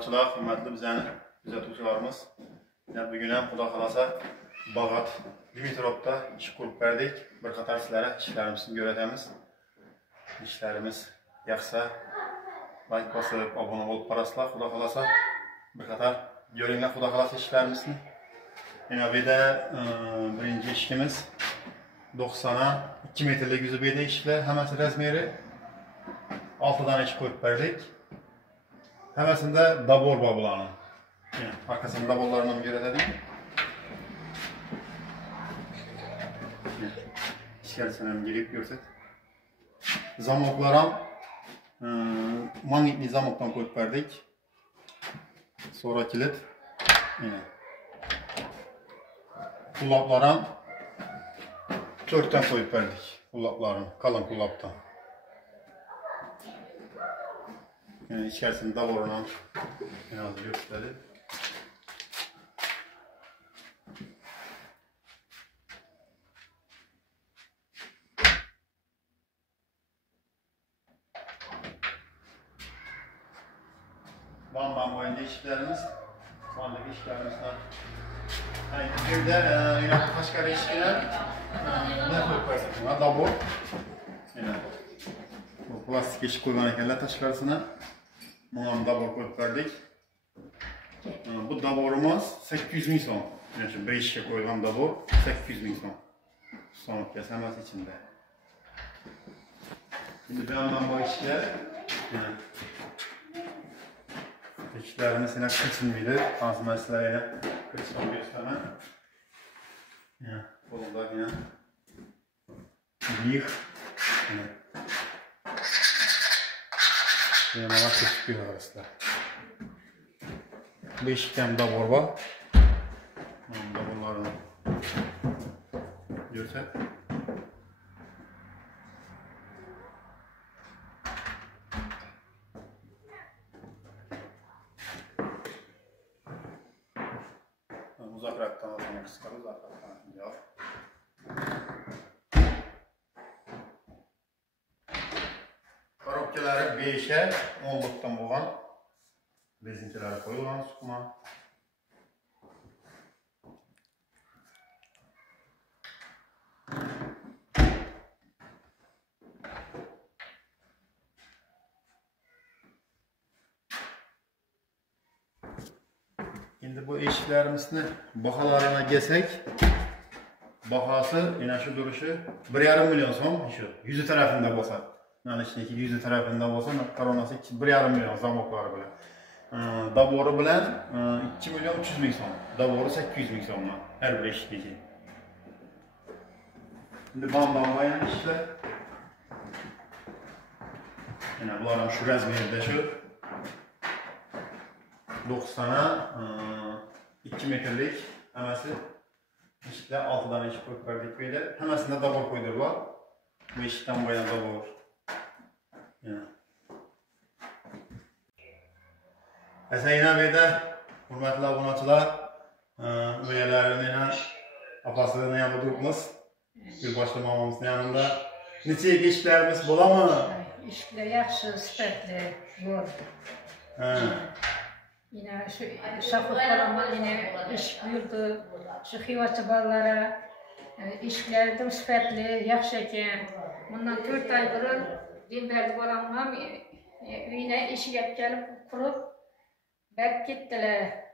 obunachilar, hurmatli bizning kuzatuvchilarimiz. Bugun ham Xudo xolasa Bag'at Dimitrovda ish qurib berdik. Bir qator sizlarga ishlarimizni ko'rsatamiz. İşlerimiz yaxshi, like bosib, obuna bo'lib qarasizlar, Xudo xolasa bir qator ko'ringlar, Xudo xolasa ishlarimizni. Yana bu yerda birinchi ishimiz 90 2 metrlik yuzi beda ishlar, hammasi razmeri 6 dan ish qo'yib berdik. Hammasida dabor bor bularning. Arkasında daborlarni ham ko'rsatadik. İçerisine ham girib ko'rsat. Zamoklar ham magnitli zamokdan qo'yib berdik. Sonra kilit. Yine. Kulaplar ham 4 dan qo'yib berdik. Kulaplarni, qalin kulapdan. Yani içerisinde daborunu biraz gösterdi. Bam boyunca işlerimiz, sondaki işlerimizden. Yani bir de yine başka işler ne koyuyoruz? Dabor. Yine bu plastik iş kullanırken taşkarsına bunu dabor koyup verdik. Bu daborumuz 800 bin son. Yani şu 5 işe koyulan dabor 800 bin son. Son kesemez içinde. Şimdi bir yandan bu işler İşlerini sana kısmıydı. Transmerslerine kısmı gösterme. Kolunda yine bir yine bana çıkıyor arasında. 5 tane dabor var. Daborlarını göster. Uzakraktan almak istedim, uzakraktan yapacağım. Korobkaları 5'e 10'luktan bo'lgan rezinkalar qo'yilgan sukma. Endi bu eshiklarimizni baholarına kelsak, bahası yine şu duruşu 1,5 milyon so'm, şu yüzü tarafında bo'lsa. Yani işte yüzü tarafında bo'lsa, koronasi 1,5 milyon zamokları bilan. Daboru bilan 2 milyon 300 bin so'm. Daboru 800 bin so'm her bir eshikdagi. Endi bam ishlar. Yine bular ham shu razmerda shu 90'a 2 metrlik hammasi eshiklar 6 dan eshik qo'yib berdik böyle. Hammasida dabor qo'ydirlar. Bu eshikdan bo'yin dabor. Asayina bu yerda hurmatli obunachilar, o'yinlarini opasini yanında turibmiz. Gulboshli momamizning yanında. Necha eshiklarimiz bo'ladimi? Eshiklar yaxshi, sifatli bor. Yine şu şafaklarıma yine iş buyurdu, şu Xivachi bolalara işlerdim sifatli, yaxshi ekan. Bundan 4 ay burun Dimberdi bolamam uyine iş yapıp gelip kurup bak gittiler.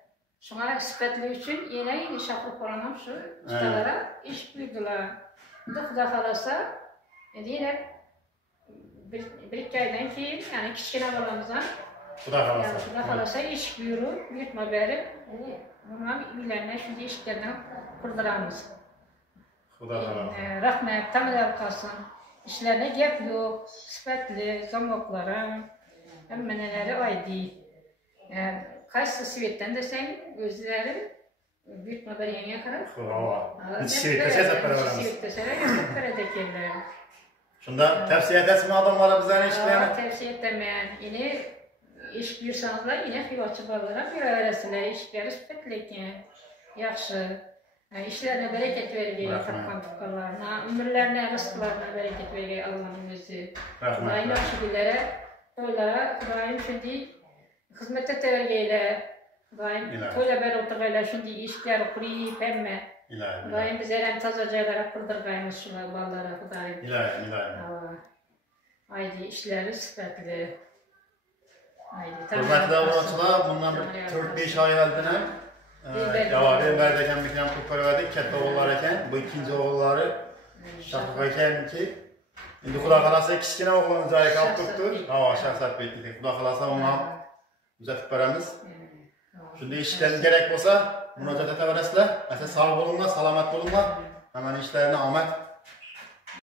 Şuna sifatli için yine şafak bolamam şu ustalara iş buyurdular. Xudo xolasa yine bir aydan keyin, yani kichkina bolamizdan Xudo xolasa ish buyurtma berib, buni uylarni shunday eshiklardan qurdiramiz. Xudo xolasa. Rahmat, ta'minlab qolsin. Ishlarga gap yo'q, sifatli, zamoqlari, hamma narsalari oddiy. Qaysi svetdan desang, o'zlari buyurtma berganga qarab. Svetda sezib qo'yaveramiz. Svetda sezib qo'yadi. Shunda tavsiya etasizmi odamlarga bizlarning ishlarni? Tavsiya etaman. Yine iş buyursanızlar yine Xivachi bolalara beraverasizlar. İşleri sifatli ekan, yaxshi. İşlerine bereket vergey, topgan tuqqanlarına, ömürlerine, rızıklarına bereket vergey Allah'ın özü. Xudoyim yaxshi kunlari, to'ylara, Xudoyim shunday hizmet etergeyle, daim İlahi. toyla beri oturgayla şimdi işler kuruyup emme. İlahi. Daim biz eren tazacaylara kurdurgaymış şuna ballara Hudayım. İlahi. Haydi işleri sıfatlı. Haydi. Hürmetli oğlançılar, bundan 4-5 ay evvelden ben berdeken bir kere kurtar verdik, katta oğullar eken, bu ikinci oğulları şahık eken ki, şimdi Xuda qalasa kichkina oğlanı joyi kalıb turibdi. Şahsat bekledik. Xuda qalasa ona uzatib beramiz. Shunda ishlarni kerak bo'lsa, murojaat etaverasizlar. Asa sog' bo'linglar, salomat bo'linglar. Hamma ishlarini omad